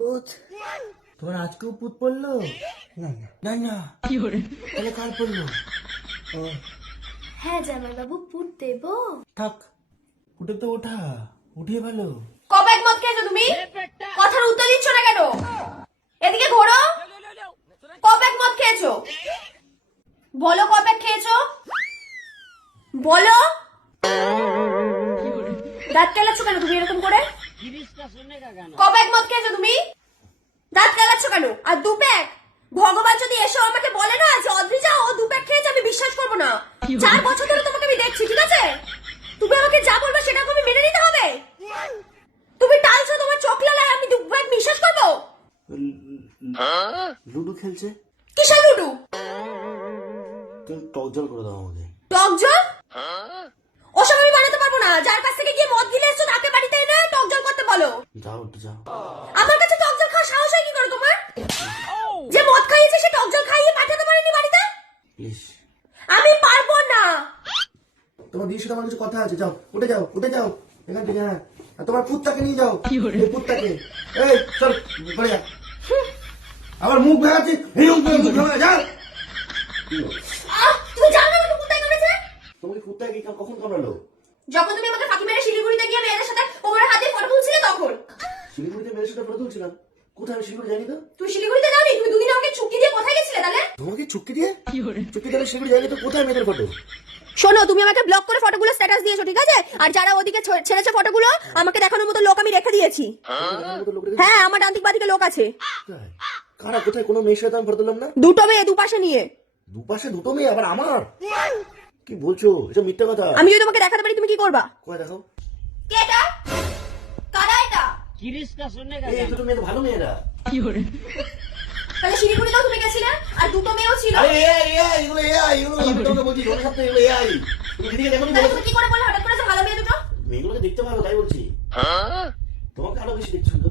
পুত তোমার আজকেও পুত পড়লো? না না তাহলে কাল পড়লো? হ্যাঁ জামাই বাবু পুত দেবো। থাক, উঠে তো ওঠা, উঠিয়ে ভালো। কবে এক মদ খেয়েছো তুমি? কথার উত্তর দিচ্ছ না কেন? এদিকে ঘোরো। কবে এক মদ খেয়েছো? বলো কবে খেয়েছো? বলো। দাঁত কেলাচ্ছ কেন তুমি এরকম করে? কবে এক মদ খেয়েছো তুমি? দাঁত কেলাচ্ছ কেন? আর দু প্যাক? ভগবান যদি এসে আমাকে বলে না যে অদ্রিজা ও দু প্যাক খেয়েছে, আমি বিশ্বাস করবো না। 4 বছর ধরে তোমাকে আমি দেখছি, ঠিক আছে? তুমি আমাকে যা বলবে সেটা আমি মেনে নিতে হবে। তুমি টালছো তোমার চোখ লালায়, আমি দু প্যাক বিশ্বাস করবো? লুডো খেলছে? কিসের লুডু? তুমি টক জল করে দাও আমাকে। টক জল? ওসব আমি বানাতে পারবো না। যার কাছ থেকে গিয়ে মদ গিলে এসছো তাকে বাড়িতে এনে টক জল করতে বলো। যাও একটু যাও। আমার কাছে টক জল খাওয়ার সাহস হয় কি করে তোমার? যে মদ খাইয়েছে সে টক জল খাইয়ে পাঠাতে পারেনি বাড়িতে? প্লিজ। আমি পারবো না। তোমার দিদির সাথে আমার কিছু কথা আছে, যাও উঠে যাও, উঠে যাও এখান থেকে। হ্যাঁ, আর তোমার পুতটাকে নিয়ে যাও। এই পুতটাকে, এই চল পড়ে যা। আবার মুখ ভেঙাচ্ছি, এই মুখ ভেঙা যা। তুমি জানো না কুত্তায় কামড়েছে? তোমাকে কুত্তায় কি কখন কামড়ালো? যখন তুমি আমাকে ফাঁকি মেরে শিলিগুড়িতে গিয়ে মেয়েদের সাথে কোমরে হাতে ফটো তুলছিলে তখন। শিলিগুড়িতে মেয়ের সাথে ফটো তুলছিলাম? কোথায়? আমি শিলিগুড়ি জানি তো। তুই শিলিগুড়িতে যাওনি? তুমি দুদিন আমাকে ছুটি দিয়ে কোথায় গেছিলে তাহলে? তোমাকে চুক্তি দিয়ে? চুক্তি দিয়ে শিলিগুড়ি জানি তো, কোথায় মেয়েদের ফটো? শোনো, তুমি আমাকে ব্লক করে ফটোগুলো স্ট্যাটাস দিয়েছো, ঠিক আছে? আর যারা ওদিকে ছেড়েছে ফটোগুলো আমাকে দেখানোর মতো লোক আমি রেখে দিয়েছি। হ্যাঁ, আমার ডান্তিক বাদিকে লোক আছে। কারা? কোথায়? কোনো মেয়ের সাথে আমি ফটো তুললাম না। দুটো মেয়ে দুপাশে নিয়ে। দুপাশে দুটো মেয়ে? আবার আমার? কি বলছো? এটা মিথ্যা কথা। আমি যদি তোমাকে দেখাতে পারি তুমি কি করবা? কই দেখাও। কে এটা? কারা এটা? এই দুটো মেয়ে তো ভালো মেয়েরা। তাহলে শিলিগুড়িতেও তুমি গেছিলে আর দুটো মেয়েও ছিল। আরে এগুলো আমি তোমাকে বলছি, ওর সাথে এগুলো তুমি দিদিকে দেখো নি? তাহলে তুমি কি করে বললে হঠাৎ করে যে ভালো মেয়ে দুটো? মেয়েগুলোকে দেখতে ভালো তাই বলছি। তোমাকে আরো বেশি দেখছি সুন্দর।